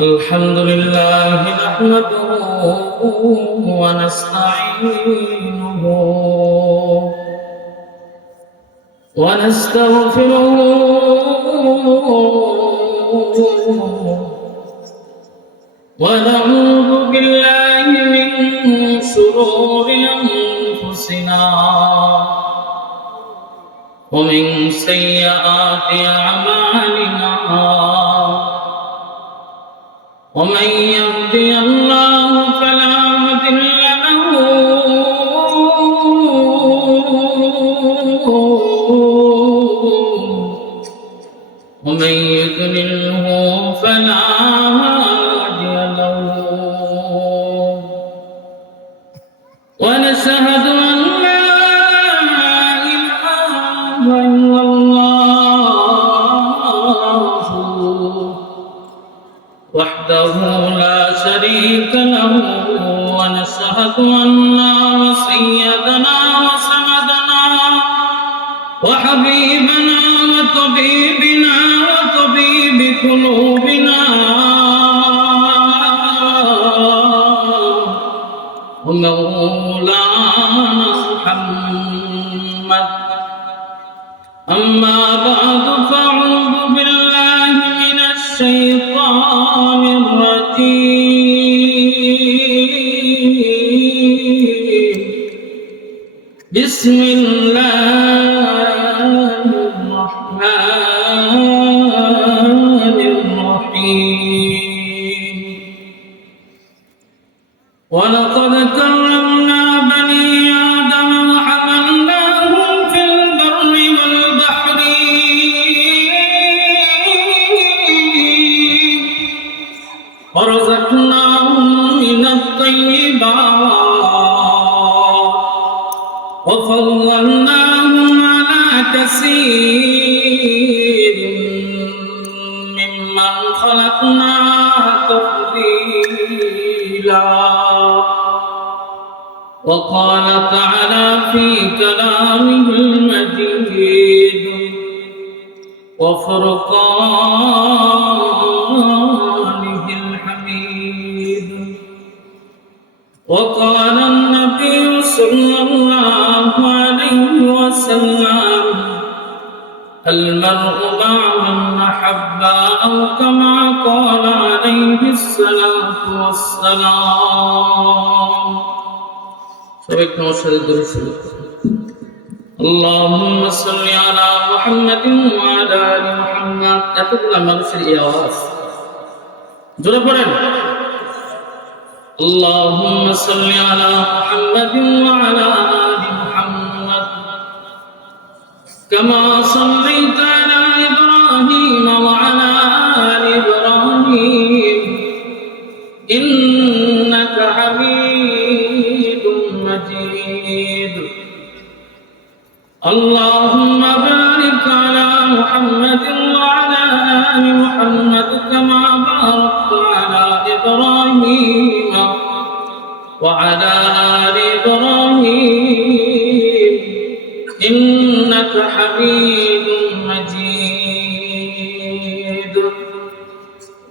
আলহামদুলিল্লাহ নাহমাদুহু ওয়া নাস্তাঈনুহু ওয়া নাস্তাগফিরুহু ওয়া নাউযু বিল্লাহি মিন শুরুরি আনফুসিনা ওয়া মিন সাইয়্যাতি আ'মালিনা ومن يهده الله فلا مضل له ومن يضلله فلا هادي له ونشهد أن لا إله إلا الله وحده لا شريك له ونشهد أن سيدنا وسندنا وحبيبنا وطبيبنا وطبيب قلوبنا ومولانا محمد أما بعد فأعوذ بالله من الشيطان الرجيم بسم الله الرحمن الرحيم ولقد كرمنا بني آدم وحملناهم في البر والبحر ورزقناهم من الطيبات وفضلناهم على كثير ممن خلقنا تفضيلا وقال تعالى في كلامه المجيد وفرقانه الحميد وقال النبي صلى الله عليه وسلم المرء مع من أحب أو كما قال عليه الصلاة والسلام اللهم صل على محمد وعلى آل محمد এতগুলো মানুষের এই আওয়াজ জোরে পড়েন اللهم صل على محمد وعلى آل محمد كما صليت على إبراهيم وعلى آل إبراهيم إنك حميد مجيد اللهم بارك على محمد وعلى آل محمد كما باركت على إبراهيم وعلى آل إبراهيم إنك حميد مجيد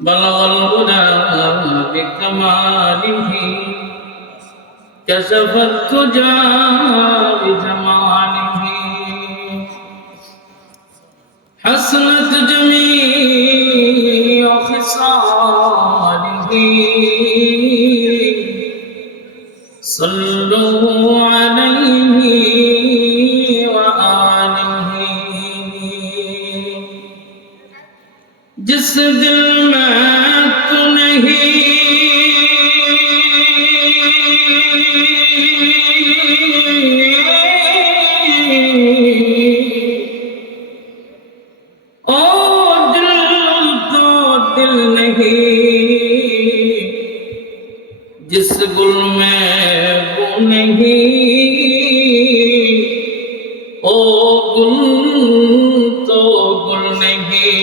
بلغ الهدى بكماله كشف الدجى بجماله حسنت جميع خصاله صلوا عليه وآله جس دل میں تو نہیں जिस गुल में वो नहीं ओ गुल तो गुल नहीं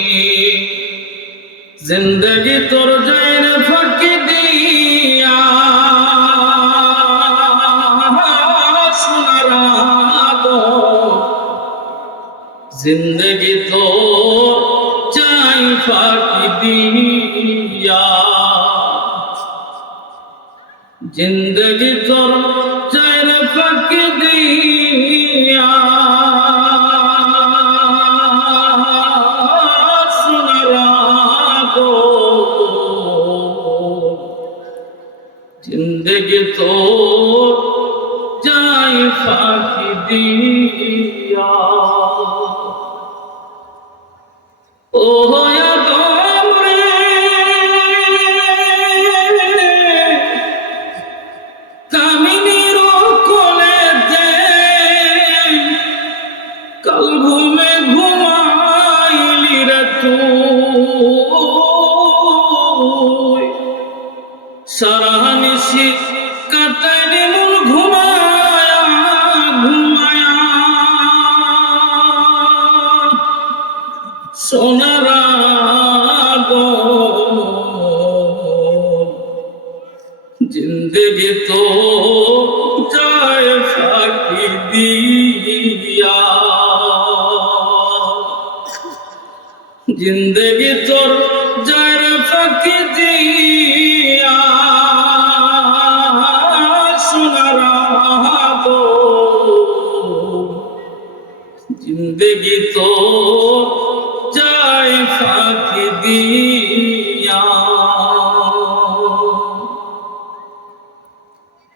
जिंदगी तोर जैन फक दिया सुनरा जिंदगी तो चाय फाकी दिया, जिंदगी तो चाय फाकी दिया, सुना रागो जिंदगी तो चाय फाकी दिया। ओ या কামিনীরও কোলেতে কাল ঘুমে ঘুমাইলি রে তুই, সারা নিশি কাটাইলি মন ঘুমায়া ঘুমায়া, সোনার जिंदगी तो जाए फाकी दिया, जिंदगी तो जाए फाकी दिया, सुना रागो जिंदगी तो जाए फाकी दिया।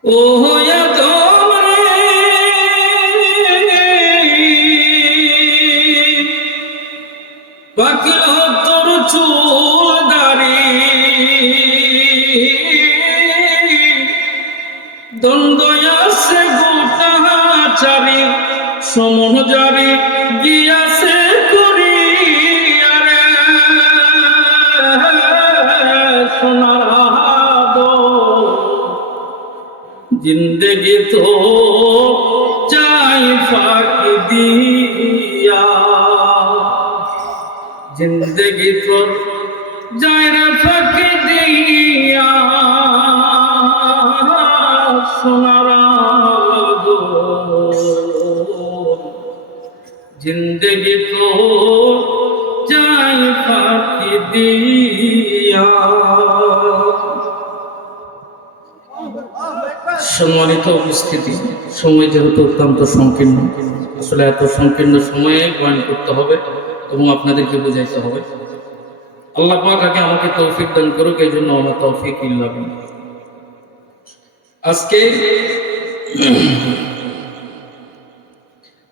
ओ या তোমরে পাকিল তোর চুল দাড়ি, দ্বন্দ্ব আছে গোটা চারি, সমন জারি গিয়াছে করি আরে সোনার जिंदगी तो चाय फाकी दिया, जिंदगी तो जाय फाकी दिया, सोना रागो जिंदगी तो जाय फाकी दिया। সম্মানিত উপস্থিতি, সময় যেহেতু অত্যন্ত সংকীর্ণ, আসলে এত সংকীর্ণ সময়ে বয়ান করতে হবে এবং আপনাদেরকে বুঝাইতে হবে। আল্লাহ পাক আগে আমাকে তৌফিক দান করুক, এই জন্য আমার তৌফিক ইল্লা বিল্লাহ। আজকে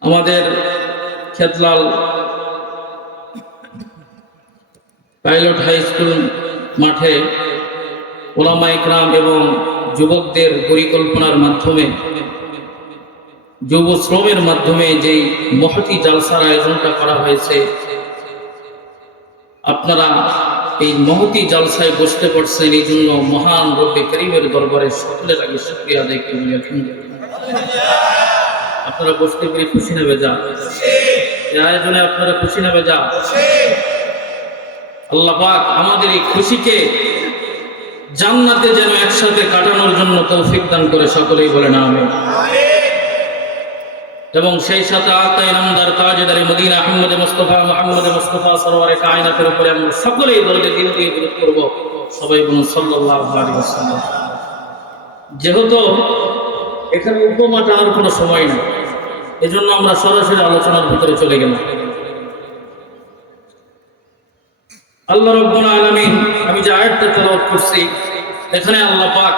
আমাদের খেতলাল পাইলট হাই স্কুল মাঠে ওলামা ইকরাম এবং যুবকদের পরিকল্পনার মাধ্যমে, যুব শ্রমের মাধ্যমে যে মহতি জালসার আয়োজনটা করা হয়েছে, আপনারা এই মহতি জালসায় বসতে পারছেন, এই জন্য মহান রব্বে করিমের দরবারে সকলের আগে শুকরিয়া আদায় করি আলহামদুলিল্লাহ। আপনারা বসতে পেরে খুশি নেবে যা, এই আয়োজনে আপনারা খুশি নেবে যা। আল্লাহ পাক আমাদের এই খুশিকে জান্নাতে যেন একসাথে কাটানোর জন্য তৌফিক দান করে, সকলেই বলেন আমিন। এবং সেই সাথে আকা ইনামদার তাজদারে মদিনা আহমদ মুস্তাফা সরওয়ারে কায়নাতের উপরে আমরা সকলেই দরুদে দিল দিয়ে দরুদ করব, সবাই বলুন সাল্লাল্লাহু আলাইহি ওয়াসাল্লাম। যেহেতু এখানে উপমা টানার কোনো সময় নেই, এজন্য আমরা সরাসরি আলোচনার ভিতরে চলে গেলাম। আল্লাহ রাব্বুল আলামিন, আমি যে আয়াতটা তেলাওয়াত করছি, এখানে আল্লাহ পাক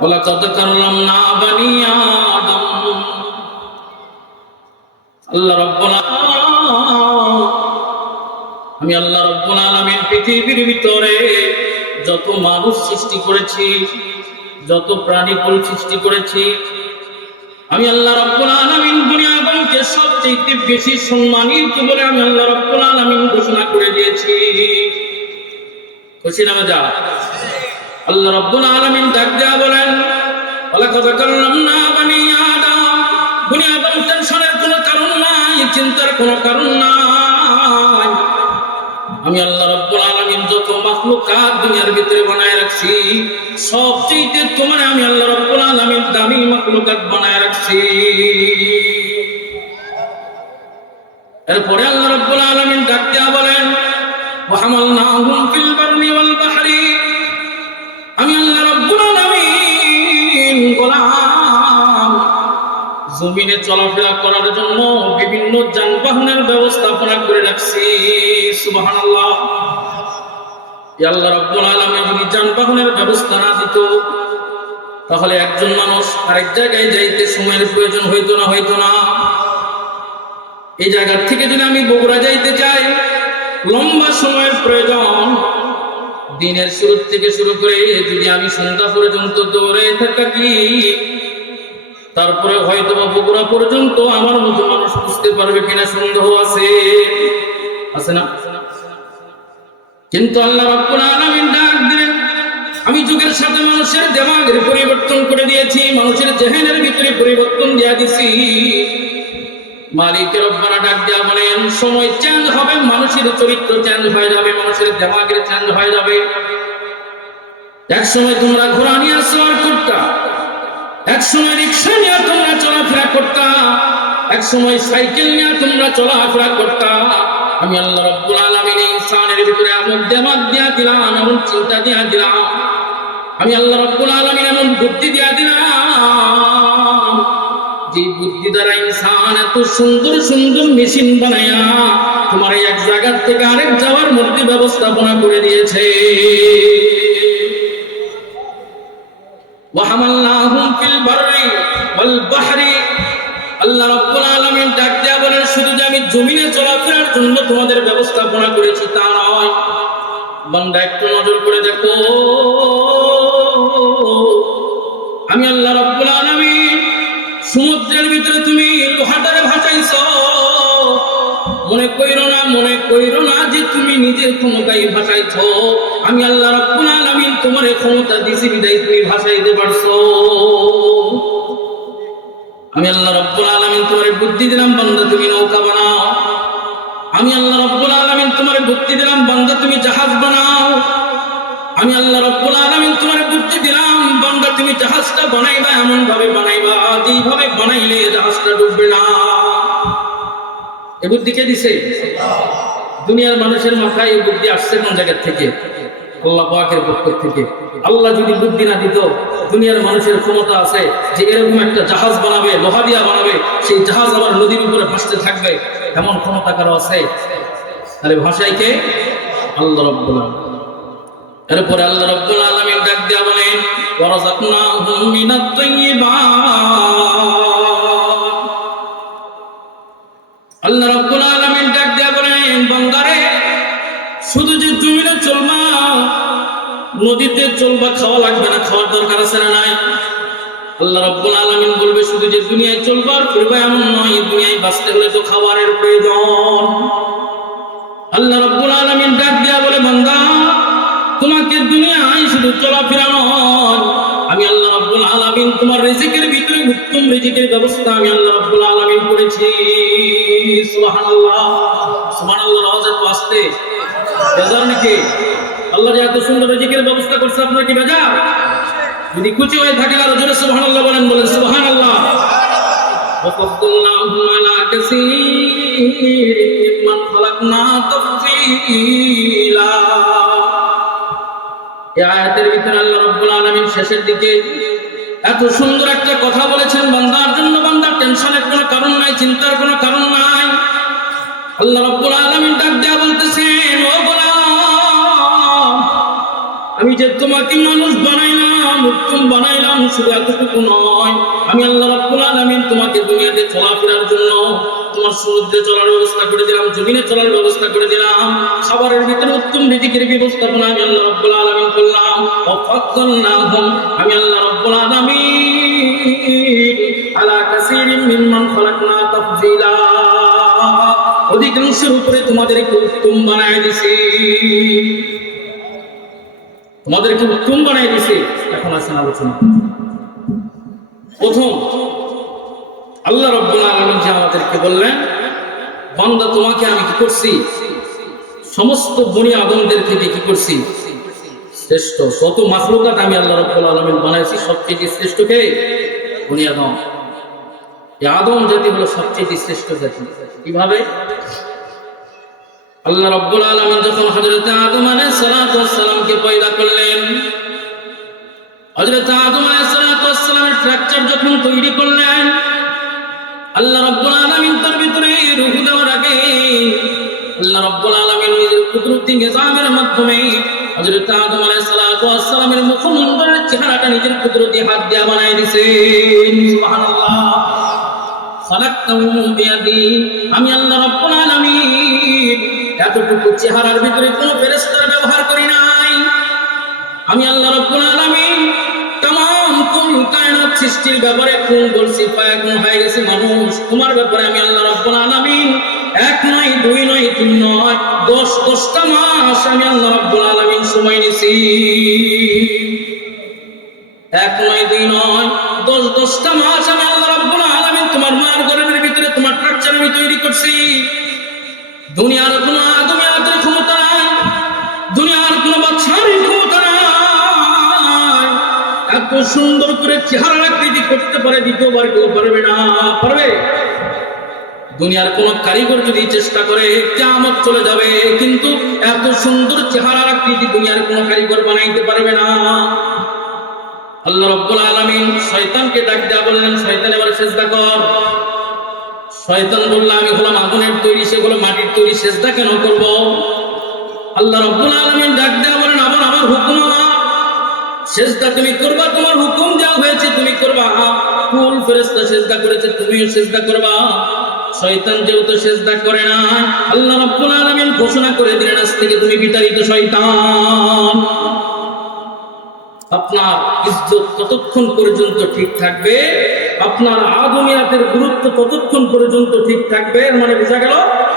ওয়ালাকাদ কাররামনা বানি আদম, আল্লাহ রাব্বুল আমি আল্লাহ রাব্বুল আলামিন পৃথিবীর ভিতরে যত মানুষ সৃষ্টি করেছি, যত প্রাণীকুল সৃষ্টি করেছি, আমি আল্লাহ রাব্বুল আলামিন বনি আদমকে সবচেয়ে বেশি সম্মানিত বলে আমি আল্লাহ রাব্বুল আলামিন ঘোষণা করে দিয়েছি। খুশি না মজা? আল্লাহ রাব্বুল আলামিন ডাক দেয়া বলেন ওয়ালাকাদ কাররামনা বানি আদম, বনি আদম টেনশনের কোনো কারণ নাই, চিন্তার কোনো কারণ নাই। আমি আল্লাহ রাব্বুল আলামিন যত মাখলুকাত দুনিয়ার ভিতরে বানায় রাখছি, সবচেয়ে তোমার আমি আল্লাহ রাব্বুল আলামিন দামি মাখলুকাত বানায় রাখছি। এরপরে আল্লাহ রাব্বুল আলামিন ডাক দিয়া বলেন ওয়া হামালনাহুম ফিল বাররি ওয়াল বাহরি, আমি আল্লাহ রাব্বুল আলামিন গোলাম জমিনে চলাফেরা করার জন্য বিভিন্ন যানবাহনের ব্যবস্থাপনা করে রাখছি। সুবহানাল্লাহ। আল্লাহ রাব্বুল আলামিন যদি যানবাহনের ব্যবস্থা না দিত তাহলে একজন মানুষ আরেক জায়গায় যাইতে সময়ের প্রয়োজন হইতো না। এই জায়গা থেকে যদি আমি বগুড়া যাইতে চাই লম্বা সময়ের প্রয়োজন। দিনের শুরু থেকে শুরু করে যদি আমি সন্ধ্যা পর্যন্ত দৌড়ে থাকি তারপরে হয়তো বগুড়া পর্যন্ত আমার মতো মানুষ বুঝতে পারবে কিনা সন্দেহ আছে না? কিন্তু আল্লাহ রাব্বুল আলামিন ডাক দিলেন, আমি যুগের সাথে মানুষের দিমাগের পরিবর্তন করে দিয়েছি, মানুষের জেহেনের ভিতরে পরিবর্তন দিয়ে দিয়েছি। মালিক রব্বানা ডাক দিয়া বলেন, সময় চেঞ্জ হবে, মানুষের চরিত্র চেঞ্জ হয়ে যাবে, মানুষের দিমাগের চেঞ্জ হয়ে যাবে। এক সময় তোমরা ঘোড়া নিয়ে সওয়ার করতা, এক সময় রিকশা নিয়ে তোমরা চলাফেরা করতা, এক সময় সাইকেল নিয়ে তোমরা চলাফেরা করতা। আমি আল্লাহ রাব্বুল আলামিন ইনসানের ভিতরে এমন দিমাগ দিয়া দিলাম, এমন চিন্তা দিয়া দিলাম, আমি আল্লাহ রাব্বুল আলামিন এমন বুদ্ধি দিয়া দিলাম, যে বুদ্ধি দ্বারা ইনসান এত সুন্দর সুন্দর মেশিন বানায়া তোমার এক জায়গা থেকে আরেক যাওয়ার মধ্যে ব্যবস্থাপনা করে দিয়েছে। ওয়া হামালনাহুম ফিল বাররি ওয়াল বাহরি, আল্লাহ রাব্বুল আলামিন ডাক দিয়া বলেন, শুধু যে আমি জমিনে চলাফেরার জন্য তোমাদের ব্যবস্থাপনা করেছি তা নয়, বান্দা একটু নজর করে দেখো, আমি আল্লাহ রাব্বুল আলামিন সমুদ্রের ভিতরে তুমি লোহাটারে ভাসাইছো। মনে কইরো না যে তুমি নিজের ক্ষমতায় ভাসাইছো, আমি আল্লাহ রাব্বুল আলামিন তোমার ক্ষমতা দিছি বিদায় তুমি ভাসাইতে পারছো। আমি আল্লাহ রাব্বুল আলামিন তোমার বুদ্ধি দিলাম, বান্দা তুমি নৌকা বানাও। আমি আল্লাহ রাব্বুল আলামিন তোমার বুদ্ধি দিলাম, বান্দা তুমি জাহাজ বানাও। আমি আল্লাহ রাব্বুল আলামিন তোমার বুদ্ধি দিলাম, বান্দা তুমি জাহাজটা বানাইবা, এমন ভাবে বানাইবা যেভাবে বানাইলে জাহাজটা ডুববে না। এই বুদ্ধি কে দিছে? দুনিয়ার মানুষের মাথায় এই বুদ্ধি আসছে কোন জায়গা থেকে? আল্লাহ পাকের পক্ষ থেকে। আল্লাহ যদি বুদ্ধি না দিত, দুনিয়ার মানুষের ক্ষমতা আছে যে এরকম একটা জাহাজ বানাবে, লোহা দিয়া বানাবে, সেই জাহাজ আবার নদীর উপরে ভাসতে থাকবে, এমন ক্ষমতা কারো আছে? তাহলে ভাষায় কে? আল্লাহ রাব্বুল আলামিন। এরপরে আল্লাহ রাব্বুল আলামিন ডাক দিয়া বলেন, ওয়ারাযাকনাহুম মিনাত তাইয়্যিবাত, আল্লাহ রাব্বুল আলামিন ডাক দিয়া বলেন, বান্দারে শুধু যে জমিনে চলবা, নদীতে চলবা, খাওয়া লাগবে না, খাওয়ার দরকার আছে না নাই? আল্লাহ রাব্বুল আলামিন বলবে শুধু যে দুনিয়ায় চলবা আর ফিরবা এমন নয়, দুনিয়ায় বাঁচতে হলে তো খাবারের প্রয়োজন। আল্লাহ রাব্বুল আলামিন ডাক দিয়া বলে, বান্দা তোমাকে দুনিয়ায় শুধু চলাফেরা নয়, আমি আল্লাহ রাব্বুল আলামিন তোমার রিজিকের ভিতরে উত্তম রিজিকের ব্যবস্থা আমি আল্লাহ রাব্বুল আলামিন করেছি। সুবহানাল্লাহ। সুবহানাল্লাহর আওয়াজ একটু আস্তে, বেজার নাকি? আল্লাহ যে এত সুন্দর রিজিকের ব্যবস্থা করছে, আপনার কি বেজার? যদি খুশি হয়ে থাকেন আরো জোরে সুবহানাল্লাহ বলেন সুবহানাল্লাহ। ওয়াফাদদালনাহুম আলা কাসীরিন মিম্মান খালাকনা তাফসীলা। এই আয়াতের ভিতরে আল্লাহ রাব্বুল আলামিন শেষের দিকে এত সুন্দর একটা কথা বলেছেন বান্দার জন্য। বান্দার টেনশনের কোনো কারণ নাই, চিন্তার কোনো কারণ নাই। আল্লাহ রাব্বুল আলামিন ডাক দেয়া বলতেছেন, ও গোলাম, আমি যে তোমাকে মানুষ বানাইলাম, উত্তম বানাইলাম, শুধু এতটুকু নয়, আমি আল্লাহ রাব্বুল আলামিন তোমাকে দুনিয়াতে চলাফেরার জন্য তোমার সমুদ্রে চলার ব্যবস্থা করে দিলাম, জমিনে চলার ব্যবস্থা করে দিলাম, খাবারের ভিতরে উত্তম রিজিকের ব্যবস্থাপনা আমি আল্লাহ রাব্বুল আলামিন করলাম। ওয়াফাদদালনাহুম, আমি আল্লাহ রাব্বুল আলামিন আলা কাসীরিন মিম্মান খালাকনা তাফযীলা, অধিকাংশের উপরে তোমাদেরকে উত্তম বানায় দিছি, তোমাদেরকে উত্তম বানায় দিছি। এখন আসেন আলোচনা। প্রথম আল্লাহ রাব্বুল আলামিন যে আমাদেরকে বললেন, বান্দা তোমাকে আমি কি করছি? সমস্ত বনি আদমদের থেকে কি করছি? শ্রেষ্ঠ। যত মাখলুকাত আমি আল্লাহ রাব্বুল আলামিন বানাইছি, সবচেয়ে শ্রেষ্ঠ কে? বনি আদম। এই আদম জাতি হলো সবচেয়ে শ্রেষ্ঠ জাতি। কিভাবে? আল্লাহ রাব্বুল আলামিন যখন হযরত আদম আলাইহিস সালাতু ওয়াস সালামকে পয়দা করলেন, হযরত আদম আলাইহিস সালাতু ওয়াস সালামের স্ট্রাকচার যখন তৈরি করলেন, আল্লাহ রাব্বুল আলামিন তার ভিতরে রূহ দেওয়ার আগে আল্লাহ রাব্বুল আলামিন নিজের কুদরতি নিজামের মাধ্যমে হযরত আদম আলাইহিস সালাতু ওয়াস সালামের মুখমণ্ডলের চেহারাটা নিজের কুদরতি হাত দিয়ে বানায় দিয়েছেন। সুবহানাল্লাহ। খালাকতাহু বিয়াদি, আমি আল্লাহ রাব্বুল আলামিন এতটুকু চেহারার ভিতরে কোনো ফেরেশতার ব্যবহার করি নাই। আমি আল্লাহ রাব্বুল আলামিন तमाम কুল কায়নাত সৃষ্টির ব্যাপারে কোন বলছি পায়গুন হয়ে গেছে মানুষ। তোমার ব্যাপারে আমি আল্লাহ রাব্বুল আলামিন এক নয়, দুই নয়, তিন নয়, 10টা মাস আমি আল্লাহ রাব্বুল আলামিন সময় নিছি। এক নয়, দুই নয়, 10টা মাস আমি আল্লাহ রাব্বুল আলামিন তোমার মার গর্ভের ভিতরে তোমার স্ট্রাকচার আমি তৈরি করছি। দুনিয়ার কোনো আদমিয়াতের ক্ষমতা নাই, দুনিয়ার কোনো বাচ্চার ক্ষমতা নাই এত সুন্দর করে চেহারা আকৃতি করতে পারে, দ্বিতীয়বার কেউ পারবে না। পারবে? দুনিয়ার কোন কারিগর যদি চেষ্টা করে কিয়ামত চলে যাবে, কিন্তু এত সুন্দর চেহারা আকৃতি দুনিয়ার কোন কারিগর বানাইতে পারবে না। আল্লাহ রাব্বুল আলামিন শয়তানকে ডাক দেয়া বললেন, শয়তান এবার সিজদা কর। শয়তান বলল, আমি হলাম আগুনের তৈরি, সে হলো মাটির তৈরি, সিজদা কেন করব? আল্লাহ রাব্বুল আলামিন ডাক দেয়া বলেন, আমার হুকুম, আমার সিজদা তুমি করবা, তোমার হুকুম দেওয়া হয়েছে তুমি করবা। কুল ফেরেশতা সিজদা করেছে, তুমিও সিজদা করবা। শয়তান যেহেতু সিজদা করে না, আল্লাহ রাব্বুল আলামিন ঘোষণা করে দিলেন, আজ থেকে তুমি বিতাড়িত শয়তান। আপনার ইজ্জত ততক্ষণ পর্যন্ত ঠিক থাকবে, আপনার আদমিয়াতের গুরুত্ব ততক্ষণ পর্যন্ত ঠিক থাকবে। এর মানে বোঝা গেল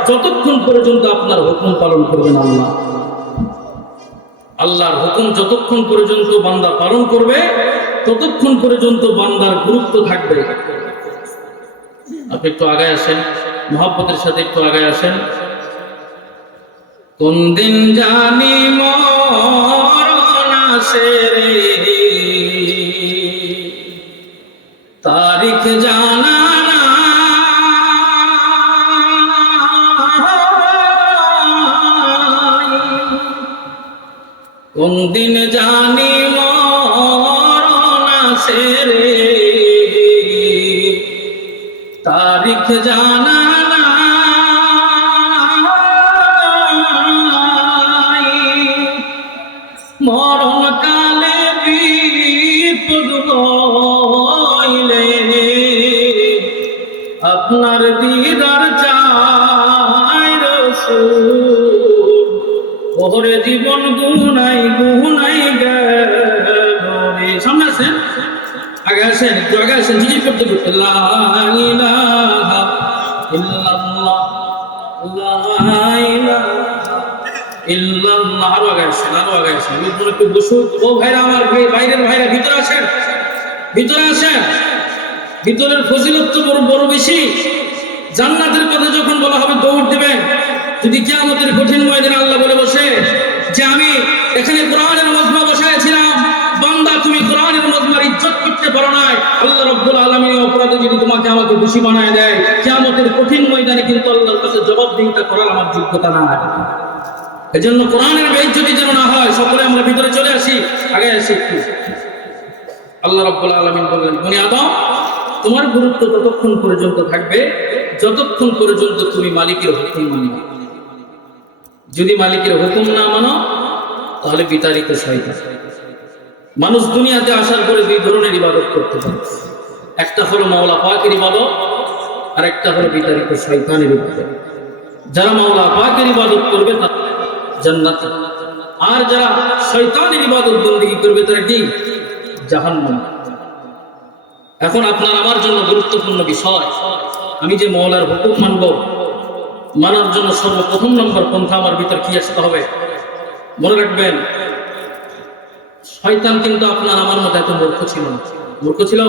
যতক্ষণ পর্যন্ত আপনার হুকুম পালন করবেন আল্লাহ, আল্লাহর হুকুম যতক্ষণ পর্যন্ত বান্দা পালন করবে ততক্ষণ পর্যন্ত বান্দার গুরুত্ব থাকবে। আপনি একটু আগায় আসেন, মহব্বতের সাথে একটু আগায় আসেন। কোন দিন জানি মরণ আসে রে, তারিখ জানা না, কোন দিন জানি মরণ আসে রে, তারিখ জানা নাই। মরণ কালে বিপদ হইলে আপনার দিদার চাই রাসূল, ওরে জীবন গুনাই গুনাই গেছে। সামনে আসেন, আগে আসেন, একটু আগে আসেন, জিজ্ঞেস করতে করতে লা ইলাহা ইল্লাল্লাহ, লা ইলাহা ইল্লাল্লাহ। আরো আগে আসেন, আরো আগে আসেন, একটু বসুন। ও ভাইরা আমার, বাইরের ভাইরা ভিতরে আসেন, ভিতরে আসেন। ভিতরের ফজিলত তো বড় বেশি। জান্নাতের কথা যখন বলা হবে দৌড় দিবেন। যদি কিয়ামতের কঠিন ময়দানে আল্লাহ বলে বসে যে আমি এখানে কোরআনের মজমা বসাইছিলাম, বান্দা তুমি কোরআনের মজমার ইজ্জত করতে পারো নাই, আল্লাহ রাব্বুল আলামিন অপরাধে যদি তোমাকে আমাকে দোষী বানায় দেয়, কিয়ামতের কঠিন ময়দানে কিন্তু আল্লাহর কাছে জবাবদিহিতা করার আমার যোগ্যতা নাই। এজন্য কোরআনের বেইজ্জতি যেন না হয়। সকলে আমরা ভিতরে চলে আসি, আগে আসি একটু। আল্লাহ রাব্বুল আলামিন বললেন, বনি আদম, তোমার গুরুত্ব ততক্ষণ পর্যন্ত থাকবে যতক্ষণ পর্যন্ত তুমি মালিকের হুকুম মানবে। যদি মালিকের হুকুম না মানো তাহলে বিতাড়িত শয়তান। মানুষ দুনিয়াতে আসার পরে দুই ধরনের ইবাদত করতে পারে, একটা হলো মাওলা পাকের ইবাদত, আর একটা হলো বিতাড়িত শয়তানের ইবাদত। যারা মাওলা পাকের ইবাদত করবে তারা জান্নাতি, আর যারা শয়তানের ইবাদত বন্দেগী করবে তারা কি? জাহান্নামী। এখন আপনার আমার জন্য গুরুত্বপূর্ণ বিষয়, আমি যে মাওলার হুকুম মানব, মানার জন্য সর্বপ্রথম নম্বর পন্থা আমার ভিতর কি আসতে হবে? মনে রাখবেন, শয়তান কিন্তু আপনার আমার মধ্যে এত মূর্খ ছিল না। মূর্খ ছিল?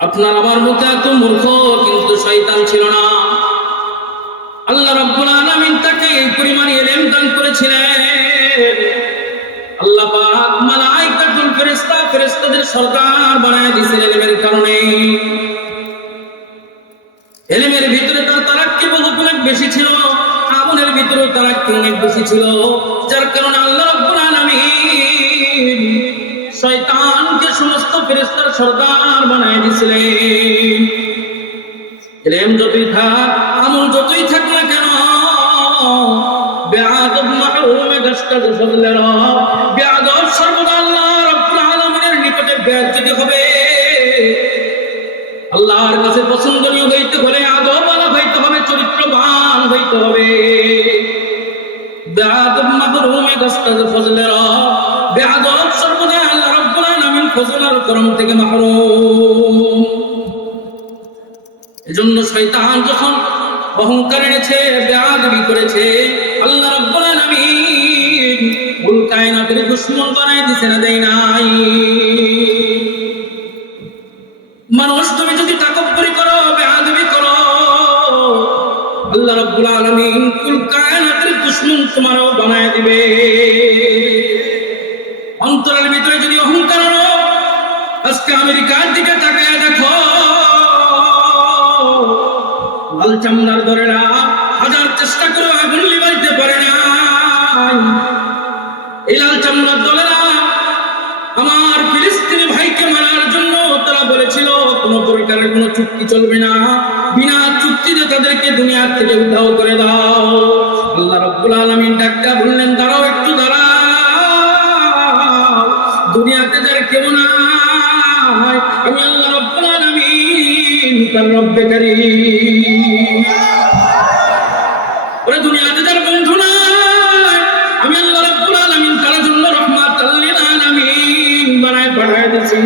আপনার আমার মধ্যে এত মূর্খ কিন্তু শয়তান ছিল না। আল্লাহ রাব্বুল আলামিন তাকে এই পরিমাণ ইলম দান করেছিলেন। আল্লাহ পাক মালায়েকাতুল ফেরেশতা, ফেরেশতাদের সরদার বানায় দিয়েছেন ইলমের কারণে। ইলমের ভিতরে তার তারাক্কি বহুত অনেক বেশি ছিল, আমলের ভিতরে তারাক্কি অনেক বেশি ছিল, যার কারণে আল্লাহ রাব্বুল আলামিন শয়তানকে সমস্ত ফেরেশতার সরদার বানায় দিয়েছিলেন। ইলম যতই থাক, আমল যতই থাক না কেন, বেয়াদব মাহরুমে গাছটাকে ফজলে রব, বেয়াদব সর্বদা আল্লাহ রাব্বুল আলামিনের নিকটে বেয়াদব হবে। আল্লাহর কাছে পছন্দনীয় হইতে হলে আদবওয়ালা হইতে হবে, চরিত্রবান হইতে হবে। বেয়াদব মাহরুমে গাছটাকে ফজলে রব, বেয়াদব সর্বদা আল্লাহ রাব্বুল আলামিন ফজল আর করম থেকে মাহরুম। এজন্য শয়তান যখন অহংকার এনেছে, বেয়াদবি করেছে, আল্লাহ রাব্বুল আলামিন কুল কায়নাতের দুশমন বানায় দিয়েছে না দেয় নাই? মানুষ তুমি যদি তাকব্বুরি করো, বেয়াদবি করো, আল্লাহ রাব্বুল আলামিন কুল কায়নাতের দুশমন তোমারও বানায় দিবে। অন্তরের ভিতরে যদি অহংকার আনো, আজকে আমেরিকার দিকে তাকায় দেখো, লাল চামড়ার দরেরা হাজার চেষ্টা করে আগুন লিভাইতে পারে না। এই লাল চামড়ার দলেরা আমার ফিলিস্তিনি ভাইকে মারার জন্য তারা বলেছিল কোন প্রকারের কোন চুক্তি চলবে না, বিনা চুক্তিতে তাদেরকে দুনিয়া থেকে উদ্ধার করে দাও। আল্লাহ রাব্বুল আলামিন ডাক্কা বললেন, দাঁড়াও, একটু দাঁড়াও, দুনিয়াতে যার কেউ নাই, আমি আল্লাহ রাব্বুল আলামিন তার রব্বে কারীম। ওরে দুনিয়াতে যার বন্ধু নাই, আমি আল্লাহ রাব্বুল আলামিন তার জন্য রহমাতাল লিল আলামিন বানায় পাঠায় দিয়েছি।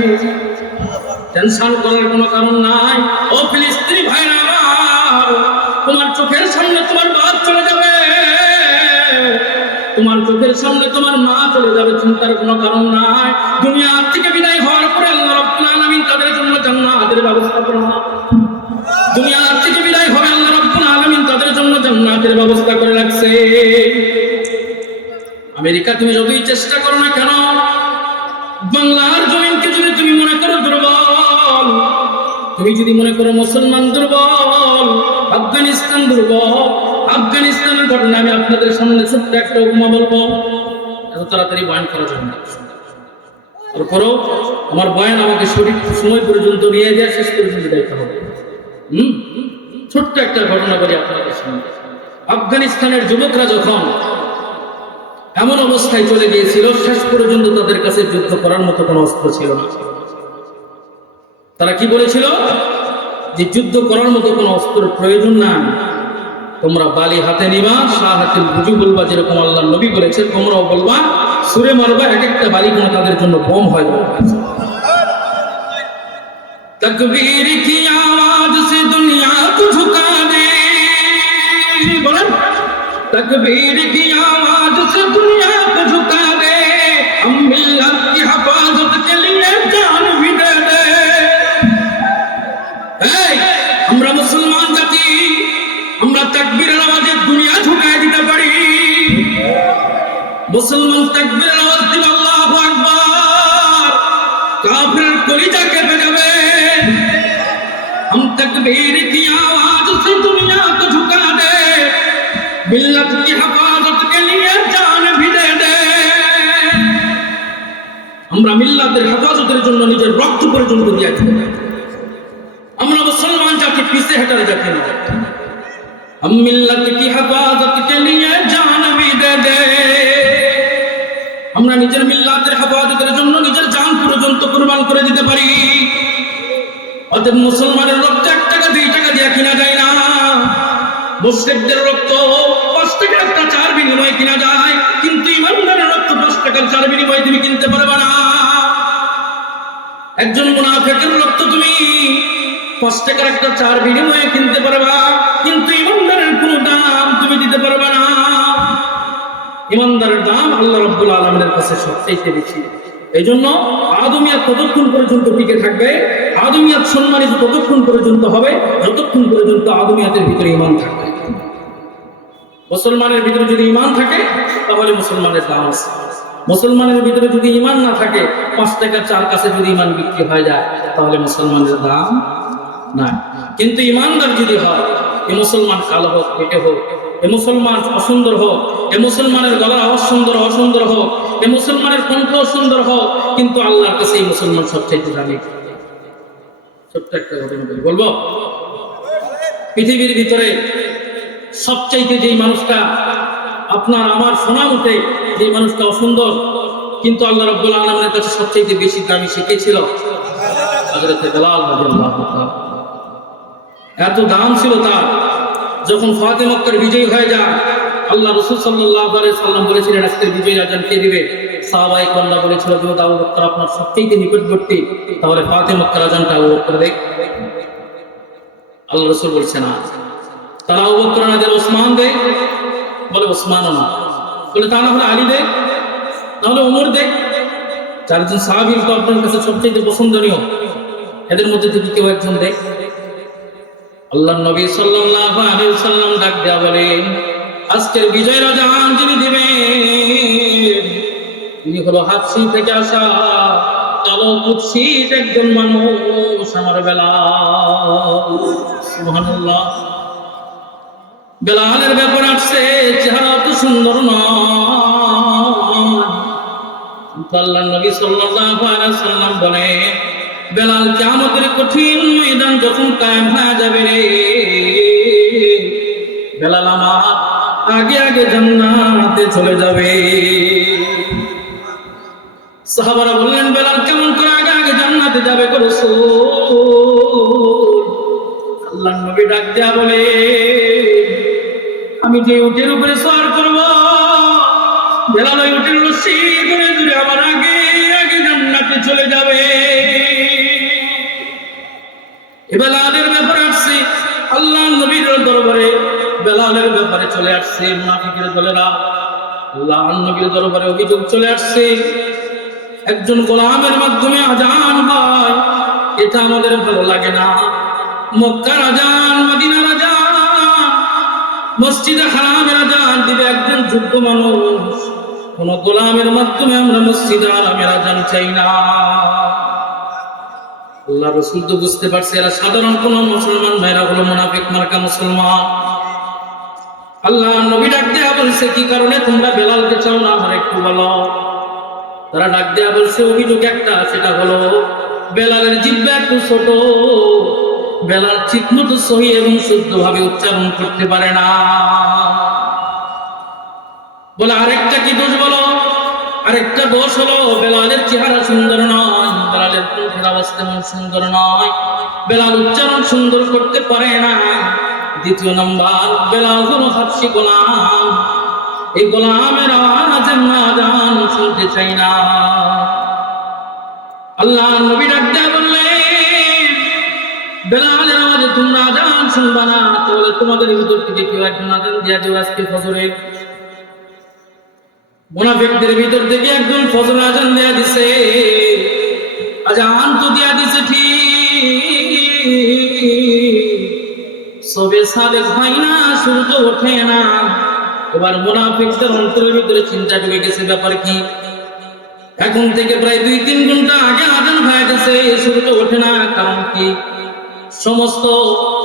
টেনশন করার কোনো কারণ নাই। ও ফিলিস্তিনি ভাইরা আমার, তোমার চোখের সামনে তোমার বাপ চলে যাবে, তোমার চোখের সামনে তোমার মা চলে যাবে, চিন্তার কোনো কারণ নাই। দুনিয়া থেকে বিদায় হওয়ার পরে আল্লাহ রাব্বুল আলামিন তাদের জন্য জান্নাতের ব্যবস্থা করবেন। দুনিয়া থেকে বিদায় হবে, আল্লাহ রাব্বুল আলামিন তাদের জন্য জান্নাতের ব্যবস্থা করে রাখছে। আমেরিকা তুমি যতই চেষ্টা করো না কেন, বাংলার জমিনকে যদি তুমি মনে করো দুর্বল, তুমি যদি মনে করো মুসলমান দুর্বল, আফগানিস্তান দুর্বল, আফগানিস্তানের ঘটনা আমি আপনাদের সামনে ছোট্ট একটা উপমা বলবো, এত তাড়াতাড়ি বয়ান করা যাবে না। তারপরেও আমার বয়ান আমাকে শরীর সময় পর্যন্ত নিয়ে যায়, শেষ পর্যন্ত দেখতে হবে। ছোট্ট একটা ঘটনা বলি আপনাদের সামনে। আফগানিস্তানের যুবকরা যখন এমন অবস্থায় চলে গিয়েছিল, শেষ পর্যন্ত তাদের কাছে যুদ্ধ করার মতো কোনো অস্ত্র ছিল না। তারা কি বলেছিল যে যুদ্ধ করার মতো কোনো অস্ত্রের প্রয়োজন নাই, তোমরা বালি হাতে নিবা, শাহ হাতে বুঝু বলবা, যেরকম আল্লাহ নবী বলেছে, তোমরাও বলবা, সুরে মারবা, এক একটা বালি কোনো তাদের জন্য বোম হয়ে যাবে। तकबीर की आवाज से दुनिया को झुका दे, बोलन, तकबीर की आवाज से दुनिया को झुका दे, हम मिल्लत की हिफाजत के लिए जान भी दे दे। আমরা মুসলমান জাতি, আমরা তাকবীরের আওয়াজে দুনিয়া ঝুঁকায় দিতে পারি। মুসলমান তাকবীরের আওয়াজ দিলে আল্লাহু আকবার, কাফিরের কলিজা কেঁপে যাবে। हम तकबीर की आवाज से दुनिया को झुका दे, मिल्लत की हिफाजत के लिए जान भी दे दे। আমরা মিল্লাতের হেফাজতের জন্য নিজের রক্ত পর্যন্ত দিয়েছি। আমরা মুসলমান জাতি পিছে হটার জাতি না। हम मिल्लत की हिफाजत के लिए जान भी दे दे। আমরা নিজের মিল্লাতের হেফাজতের জন্য নিজের জান পর্যন্ত কুরবান করে দিতে পারি। অতএব মুসলমানের রক্ত 1 টাকা 2 টাকা দিয়ে কিনা যায় না। মুশরিকদের রক্ত 5 টাকার একটা 4 বিনিময়ে কিনা যায়, কিন্তু ইমানদারের রক্ত 5 টাকার 4 বিনিময়ে তুমি কিনতে পারবে না। একজন মুনাফিকের রক্ত তুমি 5 টাকার একটা 4 বিনিময়ে কিনতে পারবা, কিন্তু ইমানদারের কোনো দাম তুমি দিতে পারবে না। ইমানদারের দাম আল্লাহ রাব্বুল আলামিনের কাছে সবচেয়ে বেশি। এইজন্য আদমিয়াত ততক্ষণ পর্যন্ত টিকে থাকবে, আদমিয়াত সম্মানিত ততক্ষণ পর্যন্ত হবে যতক্ষণ পর্যন্ত আদমিয়াতের ভিতরে ঈমান থাকবে। মুসলমানের ভিতরে যদি ঈমান থাকে তাহলে মুসলমানের দাম আছে, মুসলমানের ভিতরে যদি ঈমান না থাকে 5 টাকার চার কাছে যদি ইমান বিক্রি হয়ে যায় তাহলে মুসলমানের দাম নাই। কিন্তু ইমানদার যদি হয়, এ মুসলমান কালো হোক, পেটে হোক, এ মুসলমান অসুন্দর হোক, এ মুসলমানের গলার আওয়াজ অসুন্দর হোক, এ মুসলমানের কণ্ঠ সুন্দর হোক, কিন্তু আল্লাহর কাছে এই মুসলমান সবচাইতে দামি। ছোট্ট একটা ঘটনা বলবো। পৃথিবীর ভিতরে সবচাইতে যেই মানুষটা আপনার আমার শোনা উঠে, যে মানুষটা অসুন্দর কিন্তু আল্লাহ রাব্বুল আলামিনের কাছে সবচাইতে বেশি দামি, সে কে ছিল? হযরত বেলাল রাদিয়াল্লাহু তাআলা। এত দাম ছিল তার। যখন ফাতিমা মক্কার বিজয় হয়ে যায়, আল্লাহ রাসূল সাল্লাল্লাহু আলাইহি সাল্লাম বলেছিলেন আজকের বিজয় আজান কে দিবে? সাহাবায়ে কেরাম বলেছিল যে আবু বকর আপনার সবচাইতে নিকটবর্তী, তাহলে ফাতিমা মক্কার আজানটা আবু বকর দেখ। আল্লাহ রাসূল বলছেন না, তারা আবু বকর না দিলে ওসমান দেখ, বলে ওসমানও না, বলে তা না হলে আলী দেখ, তাহলে ওমর দেখ। চারজন সাহাবী তো আপনার কাছে সবচেয়ে পছন্দনীয়, এদের মধ্যে থেকে কেউ একজন দেখ। আল্লাহর নবী সাল্লাল্লাহু আলাইহি ওয়াসাল্লাম ডাক দেয়া বলেন, আজকের বিজয়ের আজান যিনি দিবেন তিনি হলো হাবশী থেকে আসা কালো কুৎসিত একজন মানুষ, আমার বেলাল। সুবহানাল্লাহ। বেলালের ব্যাপার আসছে, চেহারা তো সুন্দর নয়। আল্লাহর নবী সাল্লাল্লাহু আলাইহি ওয়াসাল্লাম বলে, বেলাল কিয়ামতের কঠিন ময়দান যখন কায়েম হয়ে যাবে রে, বেলাল আমার আগে আগে জান্নাতে চলে যাবে। সাহাবারা বললেন, বেলাল কেমন করে আগে আগে জান্নাতে যাবে গো রাসূল? আল্লাহর নবী ডাক দেয়া বলে, আমি যে উটের উপরে সওয়ার করব, বেলাল ওই উটের রশি ধরে ধরে আমার আগে আগে জান্নাতে চলে যাবে। বেলালের ব্যাপারে আসছে, আল্লাহর নবীর দরবারে বেলালের ব্যাপারে চলে আসছে মুনাফিকের দলেরা। আল্লাহর নবীর দরবারে অভিযোগ চলে আসছে, একজন গোলামের মাধ্যমে আজান হয়, এটা আমাদের ভালো লাগে না। মক্কার আজান, মদিনার আজান, মসজিদে হারামের আজান দিবে একজন যোগ্য মানুষ, কোন গোলামের মাধ্যমে আমরা মসজিদে হারামের আজান চাই না। আল্লাহ রাসূল তো বুঝতে পারছে এরা সাধারণ কোন মুসলমান ভাইরা হলো মুনাফিক মার্কা মুসলমান। আল্লাহ নবী ডাক দেয়া বলছে, কি কারণে তোমরা বেলালকে চাও না আমার একটু বলো। তারা ডাক দেয়া বলছে, অভিযোগ একটা, সেটা হলো বেলালের জিহ্বা একটু ছোট, বেলাল ঠিকমতো সহি এবং শুদ্ধভাবে উচ্চারণ করতে পারে না। বলে আরেকটা কি দোষ বলো? আরেকটা দোষ হলো বেলালের চেহারা সুন্দর নয়, বেলালের কণ্ঠের আওয়াজ তেমন সুন্দর নয়, বেলাল উচ্চারণ সুন্দর করতে পারে না। দ্বিতীয় নাম্বার, বেলাল হলো হাবশী গোলাম, এই গোলামের আওয়াজ আমরা আজান শুনতে চাই না। আল্লাহ নবী ডাক দেয়া বললেন, বেলালের আওয়াজে তোমরা আজান শুনবা না, তাহলে তোমাদের ভিতর থেকে কেউ একজন আজান দিয়া দিও আজকে ফজরে। মুনাফিকদের ভিতর থেকে একজন ফজর আজান দেয়া দিছে, আজান তো দেয়া দিছে ঠিক, সবে সাদেক হয় না, সূর্য ওঠে না। এবার মুনাফিকদের অন্তরের ভিতরে চিন্তা ঢুকে গেছে, ব্যাপার কি? এখন থেকে প্রায় 2-3 ঘন্টা আগে আজান হয়ে গেছে, সূর্য ওঠে না, কারণ কি? সমস্ত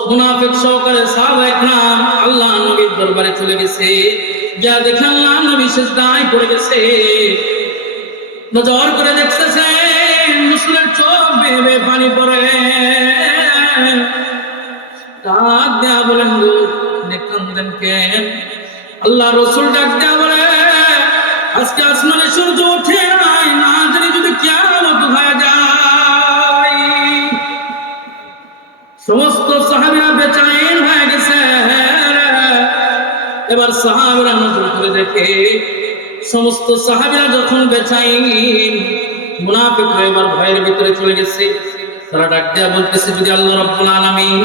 মুনাফিক সহকারে সাহাবায়ে কেরাম আল্লাহ নবীর দরবারে চলে গেছে, যা দেখে আল্লাহ নবী সিজদায় পড়ে গেছে। নজর করে দেখতেছে রাসূলের চোখ বেয়ে বেয়ে পানি পড়ে। ডাক দেয়া বলেন, কান্দেন কেন? আল্লাহ রাসূল ডাক দেয়া বলে, আজকে আসমানে সূর্য ওঠে নাই, না জানি যদি কিয়ামত হয়ে যায়। সমস্ত সাহাবীরা বেচैन হয়ে গেছে। এবার সাহাবীরা নজর করে দেখে, সমস্ত সাহাবীরা যখন বেচैन, মুনাফিকরা এবার ভয়ের ভিতরে চলে গেছে। তারা ডাক দেয়া বলতেছে, যদি আল্লাহ রাব্বুল আলামিন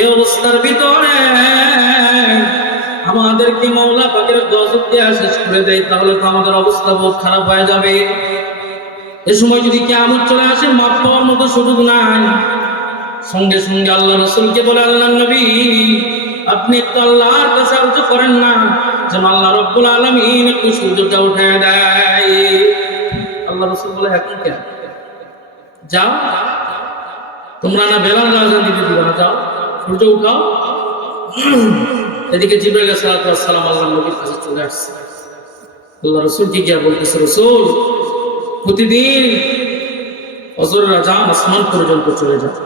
এই অবস্থার ভিতরে আমাদেরকে মাওলা পাকের গজব দিয়ে শেষ করে দেয়, তাহলে তো আমাদের অবস্থা বহুত খারাপ হয়ে যাবে। এ সময় যদি কিয়ামত চলে আসে, মাফ পাওয়ার মতো সুযোগ নাই। সঙ্গে সঙ্গে আল্লাহ রাসূলকে বলে, আল্লাহর নবী আপনি তো আল্লাহর কাছে আরজ করেন না যেন আল্লাহ রাব্বুল আলামিন একটু সূর্যটা উঠায় দেয়। আল্লাহ রাসূল বলে, এখন কেন? যাও, তোমরা না বেলাল আযান দিতে দিবা না, যাও সূর্য উঠাও। এদিকে জিবরাইল আলাইহিস সালাম আল্লাহর নবীর কাছে চলে আসছে। আল্লাহ রাসূলকে গিয়ে বলতেছে, রাসূল প্রতিদিন ফজরের আযান আসমান পর্যন্ত চলে যায়,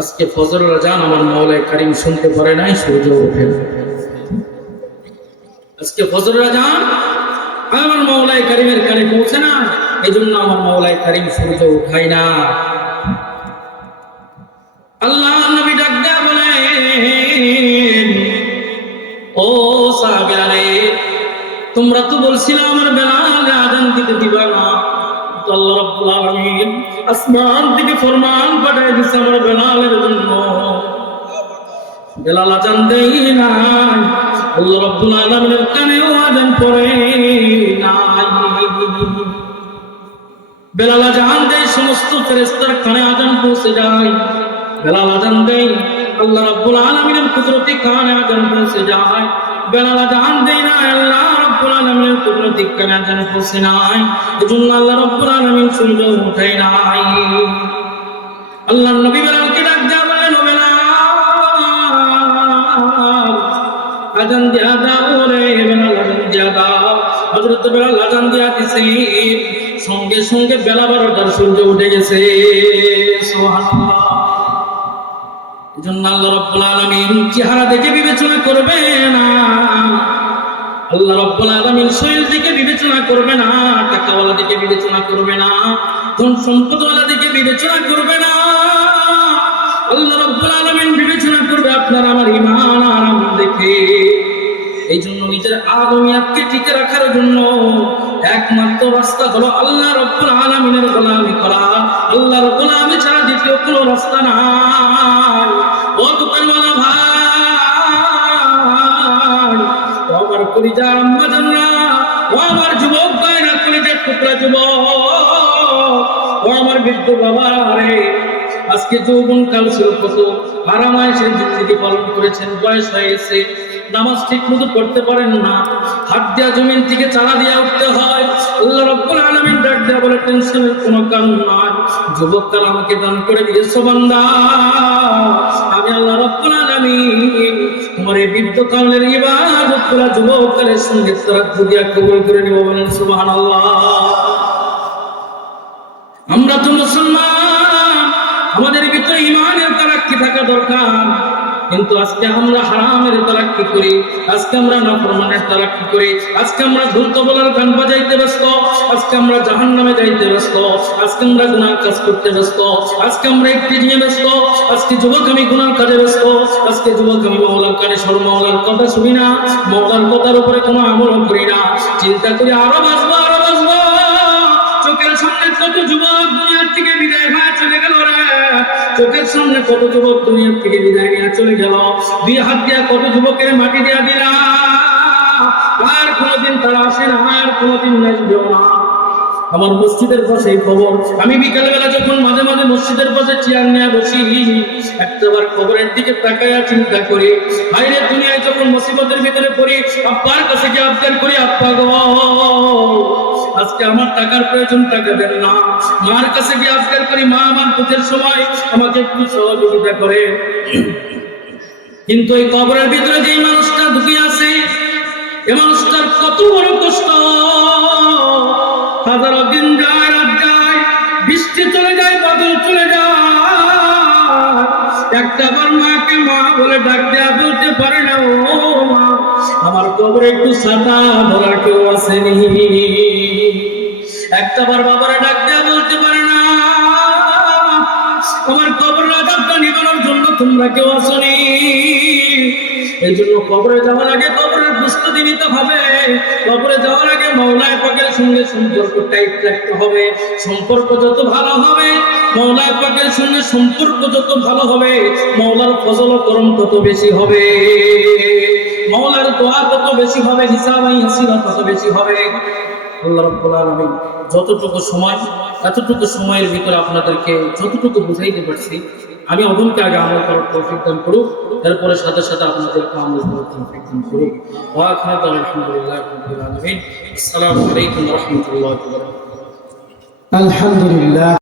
আজকে ফজরের আযান আমার মাওলায়ে কারীম শুনতে পারে নাই, সূর্য ওঠে না। আজকে ফজরের আযান আমার মাওলায়ে কারীমের কানে পৌঁছে না, এইজন্য আমার মাওলায়ে কারীম সূর্য উঠায় না। আল্লাহ নবী ডাক দেয়া বলেন, ও সাহাবীরা রে, তোমরা তো বলছিলে আমার বেলাল আযান দিতে দিবা না, তো আল্লাহ রাব্বুল আলামিন আসমান থেকে ফরমান পাঠিয়ে দিয়েছে আমার বেলালের জন্য। বেলাল আযান দেয় না, আল্লাহ রাব্বুল আলামিনের কানেও আযান পড়ে নাই। বেলাল আযান দেয়, সমস্ত ফেরেশতার কানে আযান পৌঁছে যায়। বেলাল আযান দেয়, আল্লাহ রাব্বুল আলামিনের কুদরতি কানে আযান পৌঁছে যায়। বেলাল আযান দেয় না, আল্লাহ রাব্বুল আলামিনের কুদরতি কানে আযান পৌঁছে নাই, এজন্য আল্লাহ রাব্বুল আলামিন সূর্য উঠায় নাই। আল্লাহর নবী বেলালকে ডাক দেয়া বলেন, ও বেলাল আযান দিয়া দাও রে, বেলাল আযান দিয়া দাও। হযরত বেলাল আযান দিয়া দিছে, সঙ্গে সঙ্গে বেলা 12টার সূর্য উঠে গেছে। সুবহানাল্লাহ। এজন্য আল্লাহ রাব্বুল আলামিন চেহারা দেখে বিবেচনা করবে না, আল্লাহ রাব্বুল আলামিন শরীর দিকে বিবেচনা করবে না, টাকাওয়ালা দিকে বিবেচনা করবে না, ধন সম্পদওয়ালা দিকে বিবেচনা করবে না। আল্লাহ রাব্বুল আলামিন বিবেচনা করবে আপনার আমার ঈমান আর আমল দেখে। এই জন্য নিজের আদমিয়াতকে টিকে রাখার জন্য একমাত্র রাস্তা হলো আল্লাহ রাব্বুল আলামিনের গোলামি করা। আল্লাহর গোলামি ছাড়া দ্বিতীয় কোনো রাস্তা নাই। ও দোকানওয়ালা ভাই, ও আমার কলিজা আম্মা জানরা, ও আমার যুবক ভাইরা, কলিজার টুকরা যুবক, ও আমার বৃদ্ধ বাবা রে, আজকে যৌবন কাল ছিল, কত আরামায়েশের জিন্দেগি পালন করেছেন, বয়স হয়েছে, নামাজ ঠিক মতো পড়তে পারেন না, হাত দিয়া জমিন থেকে চালা দিয়া উঠতে হয়। আল্লাহ রাব্বুল আলামিন ডাক দেয়া বলে, টেনশনের কোনো কারণ নাই, যুবককাল আমাকে দান করে দিয়েছো বান্দা, আমি আল্লাহ রাব্বুল আলামিন তোমার এই বৃদ্ধকালের ইবাদত করা যুবককালের সঙ্গে তারাজ্জু দিয়া কবুল করে নিব। বলেন সুবহানাল্লাহ। আমরা তো মুসলমান, আমাদের ভিতরে ঈমানের তারাক্কি থাকা দরকার, কিন্তু আজকে আমরা হারামের তারাক্কি করি, আজকে আমরা নাফরমানের তারাক্কি করি, আজকে আমরা ধূর্ত বলার গান বাজাইতে ব্যস্ত, আজকে আমরা জাহান্নামে যাইতে ব্যস্ত, আজকে আমরা গুনাহ কাজ করতে ব্যস্ত, আজকে আমরা ইফতিজিংয়ে ব্যস্ত, আজকে যুবক আমি গুনাহ কাজে ব্যস্ত, আজকে যুবক আমি মাওলার কানে সর, মাওলার কথা শুনি না, মাওলার কথার উপরে কোনো আমল করি না, চিন্তা করি আরো বাঁচবো, আরো বাঁচবো। চোখের সামনে কত যুবক দুনিয়ার থেকে বিদায় হয়ে চলে গেল রে, চোখের সামনে কত যুবক দুনিয়ার থেকে বিদায় নিয়ে চলে গেল, দুই হাত দিয়া কত যুবকের মাটি দিয়া দিলা, আর কোনদিন তারা আসে না, আর কোনদিন আসবেও না। আমার মসজিদের পাশে খবর, আমি বিকালবেলা যখন মাঝে মাঝে মসজিদের পাশে চেয়ার নিয়ে বসি, একটাবার খবরের দিকে তাকায়া চিন্তা করি, হায়রে দুনিয়ায় যখন মুসিবতের ভিতরে পড়ি, আব্বার কাছে গিয়ে আবদার করি, আব্বা গো আজকে আমার টাকার প্রয়োজন, টাকা দেন না। মার কাছে গিয়ে আবদার করি, মা আমার দুঃখের সময় আমাকে একটু সহযোগিতা করে। কিন্তু এই কবরের ভিতরে যে মানুষটা ঢুকে আছে, এ মানুষটার কত বড় কষ্ট, হাজারো দিন যায়, রাত যায়, বৃষ্টি চলে যায়, বাদল চলে যায়, একটাবার মাকে মা বলে ডাক দেয়া বলতে পারে না, ও মা আমার কবরে একটু ছাতা ধরার কেউ আসেনি। একটাবার বাবারা ডাক দেয়া বলতে পারে না, আমার কবরের আযাবটা নিবানোর জন্য তোমরা কেউ আসনি। এই জন্য কবরে যাওয়ার আগে কবরের প্রস্তুতি নিতে হবে, কবরে যাওয়ার আগে মাওলানা পাকের সঙ্গে সম্পর্ক টাইট রাখতে হবে। সম্পর্ক যত ভালো হবে, মাওলানা পাকের সঙ্গে সম্পর্ক যত ভালো হবে, মাওলার ফজল ও করম তত বেশি হবে, মাওলার দোয়া তত বেশি হবে, হিসাবে ইয়াসিরা তত বেশি হবে। আল্লাহ রাব্বুল আলামিন যতটুকু সময়, এতটুকু সময়ের ভিতরে আপনাদেরকে যতটুকু বুঝাইতে পারছি, আমি অদমকে আগে আমল করার তৌফিক দান করুক, এরপরে সাথে সাথে আপনাদেরকে আমল করার তৌফিক দান করুক। ওয়া আখিরু দাওয়ানা আলহামদুলিল্লাহি রাব্বিল আলামিন। আসসালামু আলাইকুম ওয়া রাহমাতুল্লাহি ওয়া বারাকাতুহু। আলহামদুলিল্লাহ।